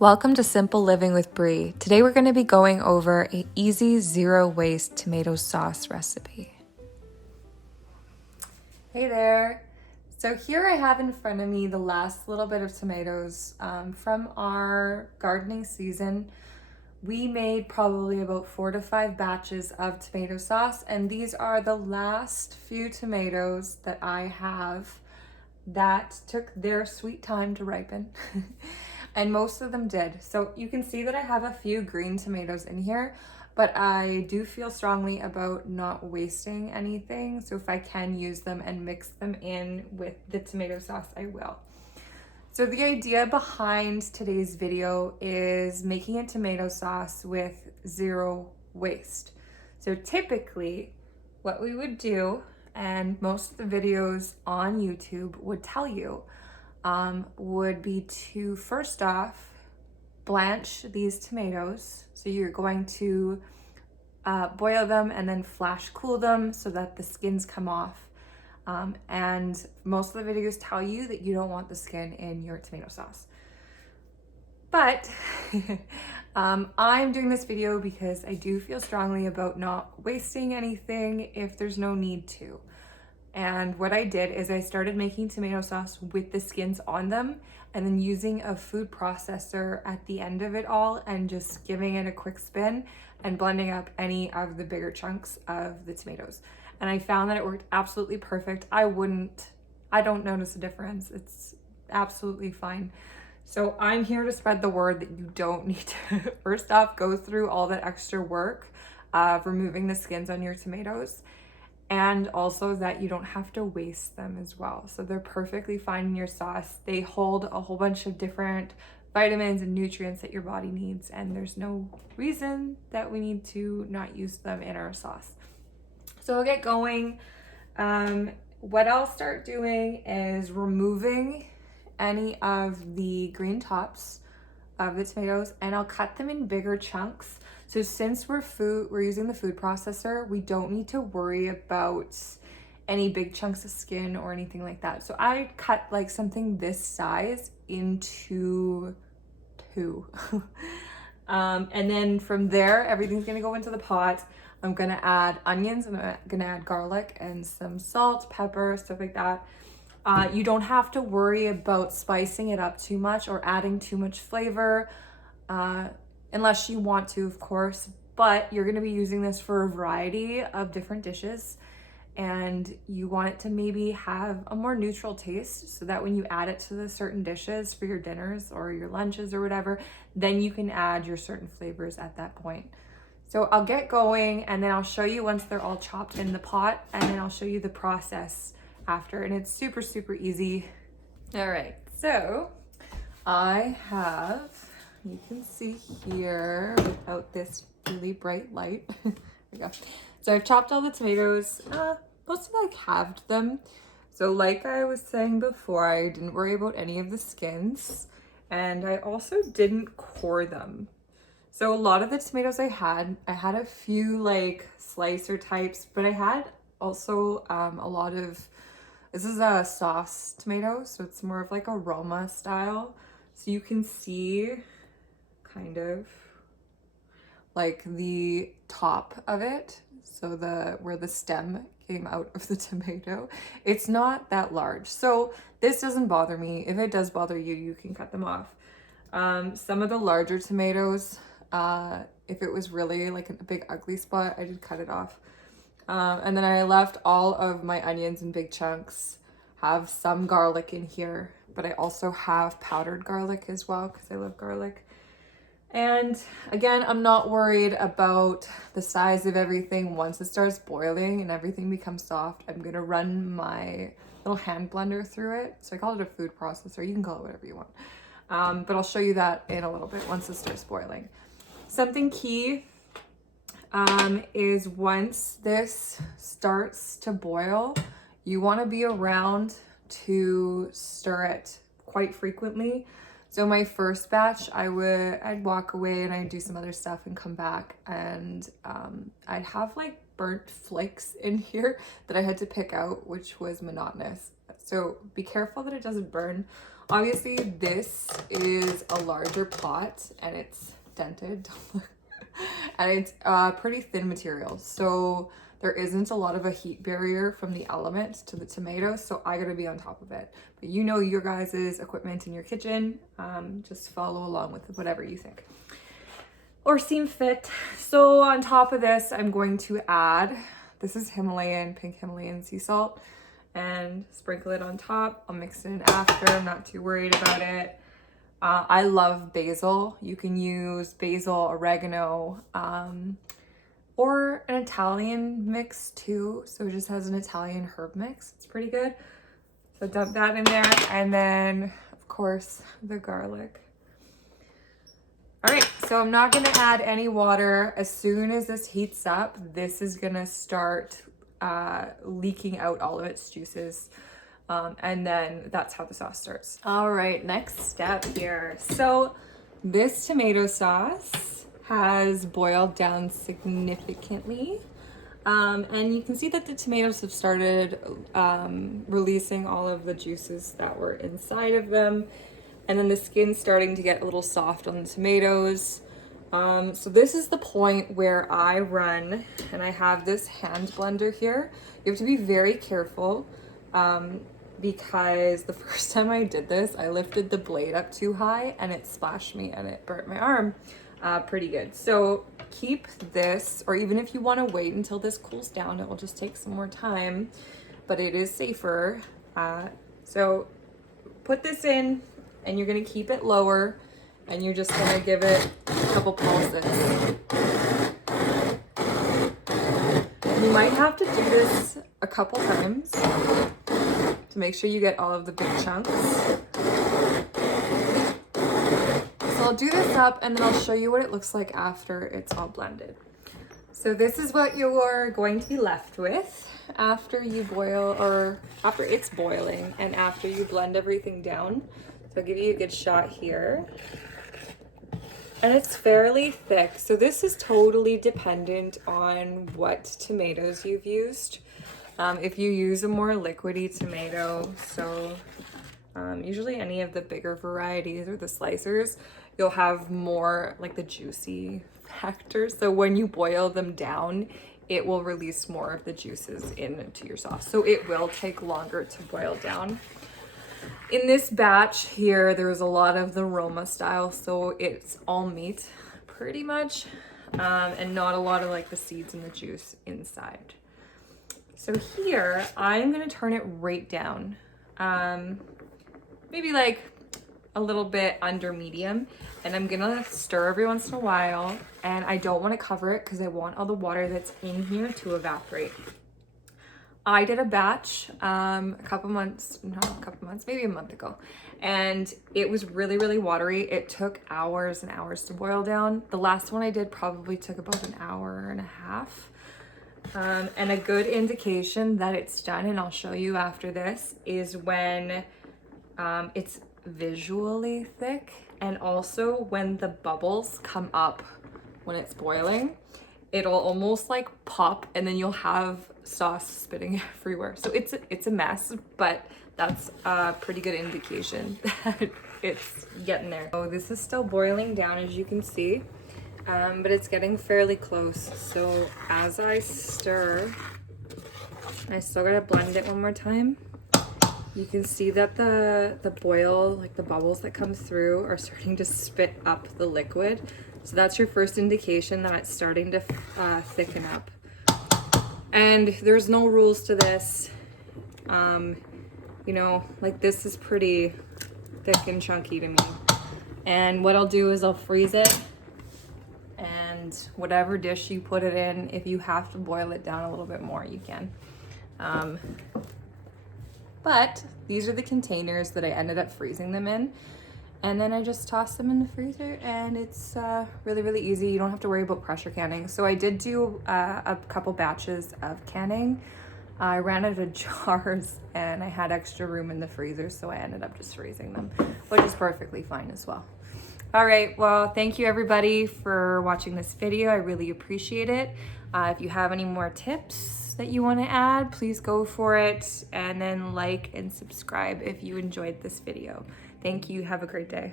Welcome to Simple Living with Brie. Today we're going to be going over an easy zero waste tomato sauce recipe. Hey there. So here I have in front of me the last little bit of tomatoes from our gardening season. We made probably about 4 to 5 batches of tomato sauce, and these are the last few tomatoes that I have that took their sweet time to ripen. And most of them did. So you can see that I have a few green tomatoes in here, but I do feel strongly about not wasting anything. So if I can use them and mix them in with the tomato sauce, I will. So the idea behind today's video is making a tomato sauce with zero waste. So typically what we would do, and most of the videos on YouTube would tell you, would be to first off blanch these tomatoes. So you're going to boil them and then flash cool them so that the skins come off. And most of the videos tell you that you don't want the skin in your tomato sauce. But I'm doing this video because I do feel strongly about not wasting anything if there's no need to. And what I did is I started making tomato sauce with the skins on them and then using a food processor at the end of it all and just giving it a quick spin and blending up any of the bigger chunks of the tomatoes. And I found that it worked absolutely perfect. I don't notice a difference. It's absolutely fine. So I'm here to spread the word that you don't need to first off go through all that extra work of removing the skins on your tomatoes, and also that you don't have to waste them as well. So they're perfectly fine in your sauce. They hold a whole bunch of different vitamins and nutrients that your body needs, and there's no reason that we need to not use them in our sauce. So I'll get going. What I'll start doing is removing any of the green tops of the tomatoes, and I'll cut them in bigger chunks. So since we're using the food processor, we don't need to worry about any big chunks of skin or anything like that. So I cut like something this size into 2. And then from there, everything's gonna go into the pot. I'm gonna add onions, I'm gonna add garlic and some salt, pepper, stuff like that. You don't have to worry about spicing it up too much or adding too much flavor, unless you want to, of course, but you're gonna be using this for a variety of different dishes, and you want it to maybe have a more neutral taste so that when you add it to the certain dishes for your dinners or your lunches or whatever, then you can add your certain flavors at that point. So I'll get going and then I'll show you once they're all chopped in the pot, and then I'll show you the process after, and it's super, super easy. All right, so I have, you can see here without this really bright light. There we go. So I've chopped all the tomatoes, mostly like halved them. So like I was saying before, I didn't worry about any of the skins, and I also didn't core them. So a lot of the tomatoes I had a few like slicer types, but I had also a lot of, this is a sauce tomato, so it's more of like a Roma style. So you can see kind of like the top of it, so where the stem came out of the tomato, it's not that large. So this doesn't bother me. If it does bother you, you can cut them off. Some of the larger tomatoes, if it was really like a big ugly spot, I did cut it off. And then I left all of my onions in big chunks, have some garlic in here, but I also have powdered garlic as well because I love garlic. And again, I'm not worried about the size of everything. Once it starts boiling and everything becomes soft, I'm gonna run my little hand blender through it. So I call it a food processor. You can call it whatever you want. But I'll show you that in a little bit once it starts boiling. Something key is once this starts to boil, you want to be around to stir it quite frequently. So my first batch, I'd walk away and I'd do some other stuff and come back, and I'd have like burnt flakes in here that I had to pick out, which was monotonous. So be careful that it doesn't burn. Obviously this is a larger pot and it's dented and it's pretty thin material. So there isn't a lot of a heat barrier from the element to the tomato. So I gotta be on top of it. But you know your guys' equipment in your kitchen. Just follow along with whatever you think or seem fit. So on top of this, I'm going to add, this is pink Himalayan sea salt, and sprinkle it on top. I'll mix it in after, I'm not too worried about it. I love basil. You can use basil, oregano, or an Italian mix too. So it just has an Italian herb mix. It's pretty good. So dump that in there. And then of course the garlic. All right, so I'm not gonna add any water. As soon as this heats up, this is gonna start leaking out all of its juices. And then that's how the sauce starts. All right, next step here. So this tomato sauce has boiled down significantly. And you can see that the tomatoes have started releasing all of the juices that were inside of them. And then the skin's starting to get a little soft on the tomatoes. So this is the point where I run, and I have this hand blender here. You have to be very careful because the first time I did this, I lifted the blade up too high and it splashed me and it burnt my arm pretty good. So keep this, or even if you want to wait until this cools down, it will just take some more time, but it is safer. So put this in, and you're gonna keep it lower, and you're just gonna give it a couple pulses. You might have to do this a couple times to make sure you get all of the big chunks. So I'll do this up and then I'll show you what it looks like after it's all blended. So this is what you're going to be left with after you boil, or after it's boiling and after you blend everything down. So I'll give you a good shot here. And it's fairly thick. So this is totally dependent on what tomatoes you've used. If you use a more liquidy tomato, so usually any of the bigger varieties or the slicers, you'll have more like the juicy factor. So when you boil them down, it will release more of the juices into your sauce. So it will take longer to boil down. In this batch here, there's a lot of the Roma style, so it's all meat pretty much, and not a lot of like the seeds and the juice inside. So here, I'm gonna turn it right down, maybe like a little bit under medium, and I'm gonna stir every once in a while, and I don't wanna cover it because I want all the water that's in here to evaporate. I did a batch maybe a month ago, and it was really, really watery. It took hours and hours to boil down. The last one I did probably took about an hour and a half. And a good indication that it's done, and I'll show you after this, is when it's visually thick, and also when the bubbles come up when it's boiling. It'll almost like pop, and then you'll have sauce spitting everywhere. So it's a mess, but that's a pretty good indication that it's getting there. So this is still boiling down, as you can see, but it's getting fairly close. So as I stir, I still gotta blend it one more time. You can see that the boil, like the bubbles that come through, are starting to spit up the liquid. So that's your first indication that it's starting to thicken up. And there's no rules to this. You know, like this is pretty thick and chunky to me. And what I'll do is I'll freeze it, and whatever dish you put it in, if you have to boil it down a little bit more, you can. But these are the containers that I ended up freezing them in. And then I just toss them in the freezer, and it's really, really easy. You don't have to worry about pressure canning. So I did do a couple batches of canning. I ran out of jars and I had extra room in the freezer, so I ended up just freezing them, which is perfectly fine as well. All right, well, thank you everybody for watching this video. I really appreciate it. If you have any more tips that you want to add, please go for it, and then like and subscribe if you enjoyed this video. Thank you. Have a great day.